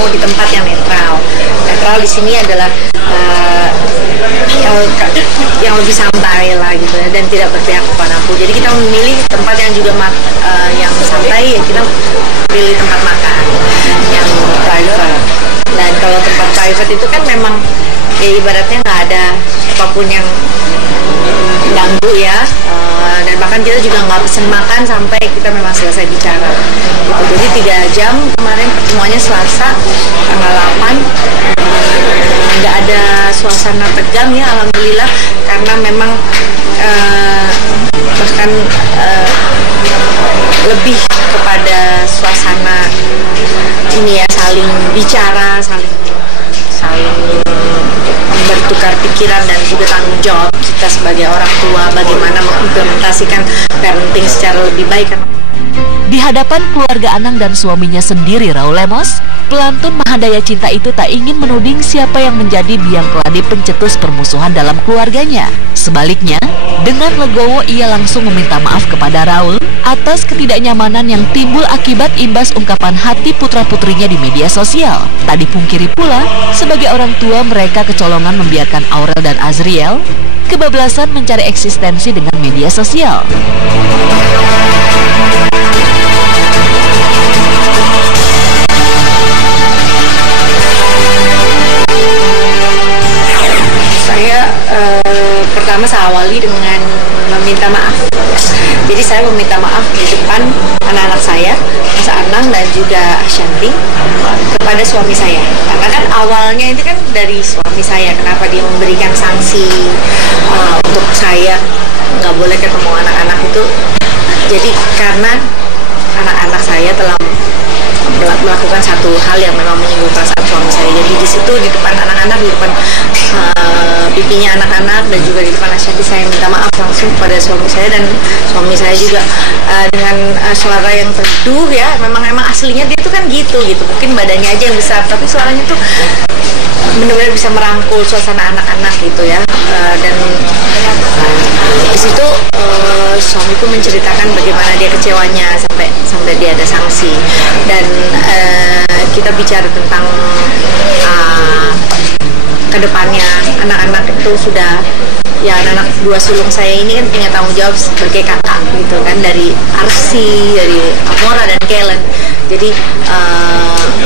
mau di tempat yang netral. Netral di sini adalah yang lebih santai lah gitu ya, dan tidak berpihak kepada aku. Jadi kita memilih tempat yang juga yang santai, ya kita pilih tempat makan yang private. Dan kalau tempat private itu kan memang ya ibaratnya nggak ada apapun yang ganggu ya, dan bahkan kita juga nggak pesen makan sampai kita memang selesai bicara gitu. Jadi 3 jam kemarin pertemuannya Selasa tanggal 8, nggak ada suasana tegang ya, alhamdulillah, karena memang bahkan lebih kepada suasana ini ya, saling bicara, saling bertukar pikiran dan juga tanggung jawab kita sebagai orang tua bagaimana mengimplementasikan parenting secara lebih baik. Di hadapan keluarga Anang dan suaminya sendiri, Raul Lemos, pelantun Mahandaya Cinta itu tak ingin menuding siapa yang menjadi biang keladi pencetus permusuhan dalam keluarganya. Sebaliknya, dengan legowo ia langsung meminta maaf kepada Raul atas ketidaknyamanan yang timbul akibat imbas ungkapan hati putra-putrinya di media sosial. Tak dipungkiri pula, sebagai orang tua mereka kecolongan membiarkan Aurel dan Azriel kebablasan mencari eksistensi dengan media sosial. Pertama saya awali dengan meminta maaf. Jadi saya meminta maaf di depan anak-anak saya, Mas Anang dan juga Ashanti, kepada suami saya. Karena kan awalnya itu kan dari suami saya, kenapa dia memberikan sanksi untuk saya nggak boleh ketemu anak-anak itu. Jadi karena anak-anak saya telah melakukan satu hal yang memang menyinggung perasaan suami saya. Jadi di situ di depan anak-anak, di depan pipinya anak-anak dan juga di depan Ashanti, saya minta maaf langsung kepada suami saya, dan suami saya juga dengan suara yang teduh ya, memang aslinya dia tuh kan gitu. Mungkin badannya aja yang besar, tapi suaranya tuh benar-benar bisa merangkul suasana anak-anak gitu ya. Dan di situ suamiku menceritakan bagaimana dia kecewanya sampai dia ada sanksi, dan kita bicara tentang kedepannya anak-anak itu sudah ya, anak-anak 2 sulung saya ini kan punya tanggung jawab sebagai kakak gitu kan, dari Arsi, dari Amora dan Kellen. Jadi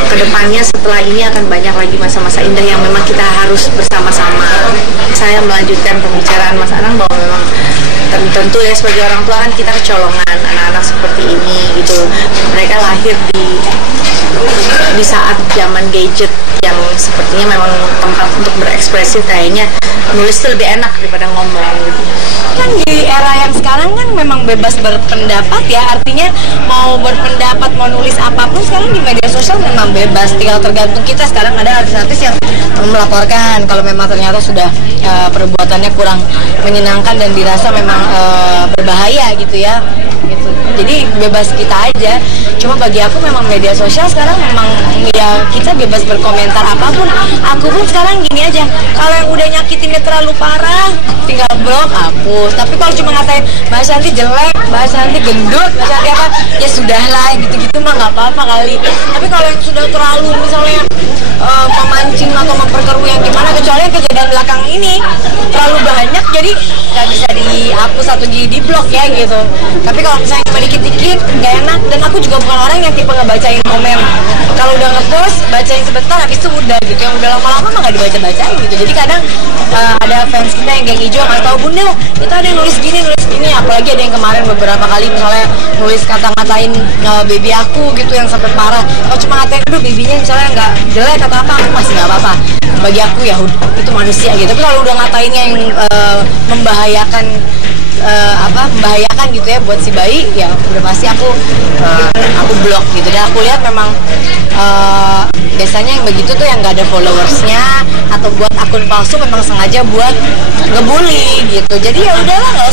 kedepannya setelah ini akan banyak lagi masa-masa indah yang memang kita harus bersama-sama. Saya melanjutkan pembicaraan Mas Anang bahwa memang tentu ya sebagai orang tua kan kita kecolongan anak-anak seperti ini gitu. Mereka lahir di saat zaman gadget yang sepertinya memang tempat untuk berekspresi, kayaknya nulis itu lebih enak daripada ngomong gitu. Kan di era yang sekarang kan memang bebas berpendapat ya, artinya mau berpendapat, mau nulis apapun sekarang di media sosial memang bebas, tinggal tergantung kita. Sekarang ada artis-artis yang melaporkan kalau memang ternyata sudah perbuatannya kurang menyenangkan dan dirasa memang berbahaya gitu ya. Gitu. Jadi bebas kita aja. Cuma bagi aku memang media sosial sekarang memang ya kita bebas berkomentar apapun. Aku pun sekarang gini aja, kalau yang udah nyakitinnya terlalu parah tinggal blok, hapus. Tapi kalau cuma ngatain Mbak Shanti jelek, Mbak Shanti gendut, Mbak Shanti apa, ya sudahlah, gitu-gitu mah nggak apa-apa kali. Tapi kalau yang sudah terlalu misalnya memancing atau memperkeruh yang gimana, kecuali yang kejadian belakang ini terlalu banyak, jadi nggak bisa dihapus atau di blok ya gitu. Tapi kalau misalnya cuma dikit-dikit nggak enak, dan aku juga bukan orang yang tipe ngebacain komen. Kalau udah ngepost bacain sebentar, habis itu udah gitu. Yang udah lama-lama mah nggak dibaca-bacain gitu. Jadi kadang ada fans kita yang geng hijau nggak tahu, bunda kita ada yang nulis gini, apalagi ada yang kemarin beberapa kali misalnya nulis kata-ngatain baby aku gitu yang sampai parah. Kalau cuma ngatain dulu babynya misalnya nggak jelek atau apa, aku masih nggak apa-apa. Bagi aku ya itu manusia gitu. Tapi kalau udah ngatainnya yang membahayakan gitu ya buat si bayi, ya udah pasti aku blok gitu. Dan aku lihat memang biasanya yang begitu tuh yang nggak ada followersnya atau buat akun palsu, memang sengaja buat ngebully gitu. Jadi ya udahlah, nggak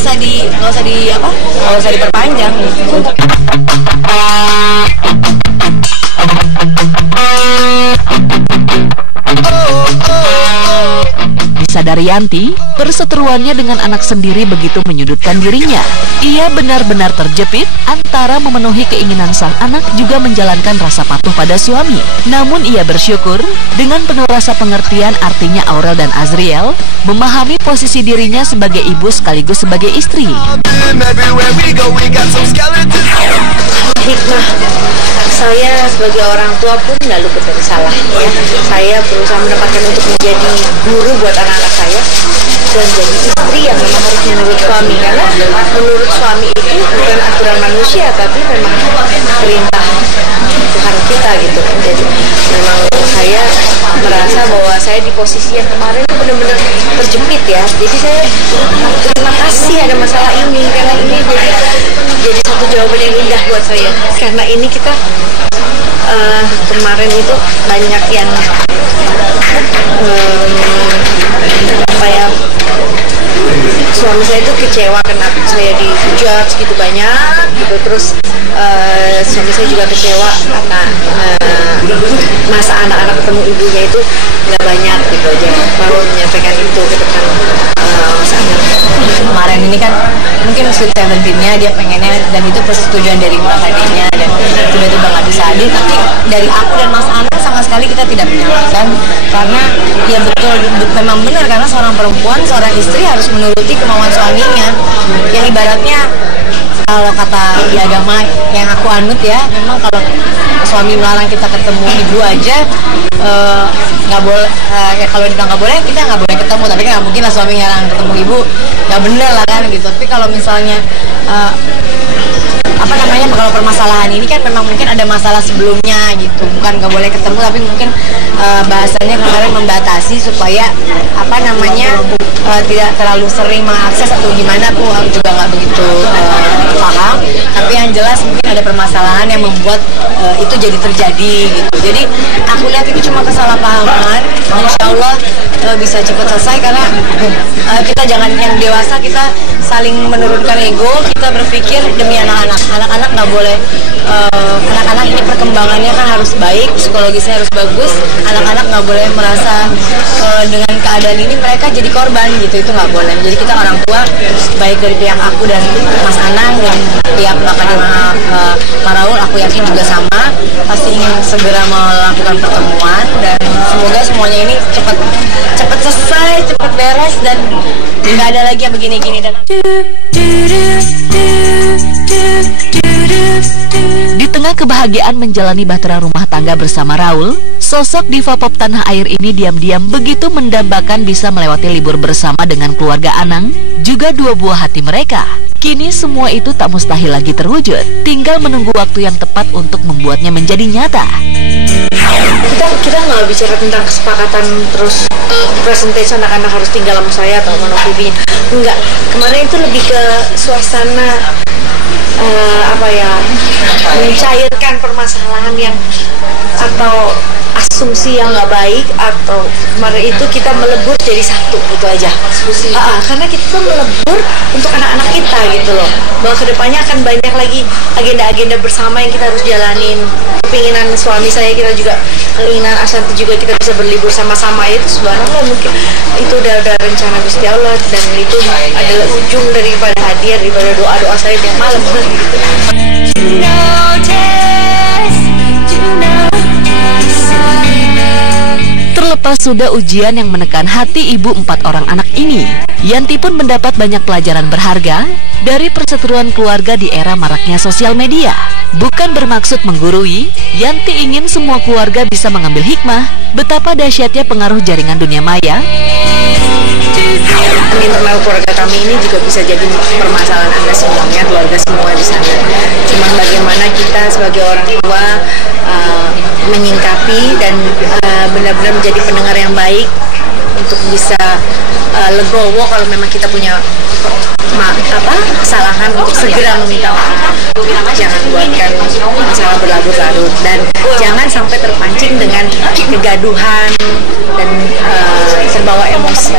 usah diperpanjang gitu. Bisa dari Yanti, perseteruannya dengan anak sendiri begitu menyudutkan dirinya. Ia benar-benar terjepit antara memenuhi keinginan sang anak juga menjalankan rasa patuh pada suami. Namun ia bersyukur dengan penuh rasa pengertian, artinya Aurel dan Azriel memahami posisi dirinya sebagai ibu sekaligus sebagai istri. Hikmah saya sebagai orang tua pun nggak luput dari salah ya. Saya berusaha mendapatkan untuk menjadi guru buat anak-anak saya dan jadi istri yang memang harus menurut suami, karena menurut suami itu bukan aturan manusia tapi memang perintah Tuhan kita gitu kan. Jadi memang saya merasa bahwa saya di posisi yang kemarin itu benar-benar terjepit ya. Jadi saya terima kasih ada masalah ini, karena ini jadi satu jawaban yang indah buat saya. Karena ini kita kemarin itu banyak yang apa ya, suami saya itu kecewa kenapa saya di-judge gitu banyak gitu. Terus suami saya juga kecewa karena masa anak-anak ketemu ibunya itu nggak banyak gitu aja, baru menyampaikan itu ke depan mas anak. Kemarin ini kan mungkin Sweet 17-nya dia pengennya, dan itu persetujuan dari Mbak Hadinya, dan tiba-tiba nggak bisa hadir. Tapi dari aku dan Mas Anang sama sekali kita tidak menyalahkan, karena ya betul memang benar, karena seorang perempuan, seorang istri harus menuruti kemauan suaminya. Yang ibaratnya kalau kata di agama yang aku anut ya, memang kalau suami melarang kita ketemu ibu aja nggak boleh, ya kalau kita nggak boleh, kita nggak boleh ketemu. Tapi kan nggak mungkin lah suami ngelarang ketemu ibu, nggak bener lah kan gitu. Tapi kalau misalnya apa namanya, kalau permasalahan ini kan memang mungkin ada masalah sebelumnya gitu, bukan nggak boleh ketemu, tapi mungkin bahasanya kemarin membatasi supaya apa namanya tidak terlalu sering mengakses atau gimana, aku juga nggak begitu paham. Tapi yang jelas mungkin ada permasalahan yang membuat itu jadi terjadi gitu. Jadi aku lihat itu cuma kesalahpahaman. Insya Allah bisa cepat selesai, karena kita jangan, yang dewasa kita saling menurunkan ego, kita berpikir demi anak-anak. Anak-anak nggak boleh, anak-anak ini perkembangannya kan harus baik, psikologisnya harus bagus. Anak-anak nggak boleh merasa dengan keadaan ini mereka jadi korban gitu, itu nggak boleh. Jadi kita orang tua, baik dari pihak aku dan Mas Anang dan pihak Mbak Kadima Raul, aku yakin juga sama, pasti ingin segera melakukan pertemuan, dan semoga semuanya ini cepat selesai, cepat beres, dan nggak ada lagi yang begini-gini. Dan di tengah kebahagiaan menjalani bahtera rumah tangga bersama Raul, sosok diva pop tanah air ini diam-diam begitu mendambakan bisa melewati libur bersama dengan keluarga Anang, juga dua buah hati mereka. Kini semua itu tak mustahil lagi terwujud, tinggal menunggu waktu yang tepat untuk membuatnya menjadi nyata. Kita nggak bicara tentang kesepakatan terus presentasi anak-anak harus tinggal sama saya atau sama TV-nya. Enggak, kemarin itu lebih ke suasana apa ya, mencairkan permasalahan yang atau asumsi yang nggak baik, atau kemarin itu kita melebur jadi satu gitu aja. Karena kita melebur untuk anak-anak kita gitu loh, bahwa kedepannya akan banyak lagi agenda-agenda bersama yang kita harus jalanin. Keinginan suami saya, kita juga keinginan Ashanti juga, kita bisa berlibur sama-sama. Itu subhanallah, mungkin itu udah rencana Gusti Allah, dan itu adalah ujung daripada hadiah, daripada doa-doa saya tiap malam gitu. Terlepas sudah ujian yang menekan hati ibu 4 orang anak ini, Yanti pun mendapat banyak pelajaran berharga dari perseteruan keluarga di era maraknya sosial media. Bukan bermaksud menggurui, Yanti ingin semua keluarga bisa mengambil hikmah betapa dahsyatnya pengaruh jaringan dunia maya. Internal keluarga kami ini juga bisa jadi permasalahan Anda semuanya, keluarga semua di sana. Cuman bagaimana kita sebagai orang tua menyingkapi dan benar-benar menjadi pendengar yang baik untuk bisa legowo kalau memang kita punya kesalahan, untuk segera meminta maaf. Jangan buatkan masalah berlarut-larut, dan jangan sampai terpancing dengan kegaduhan dan terbawa emosi.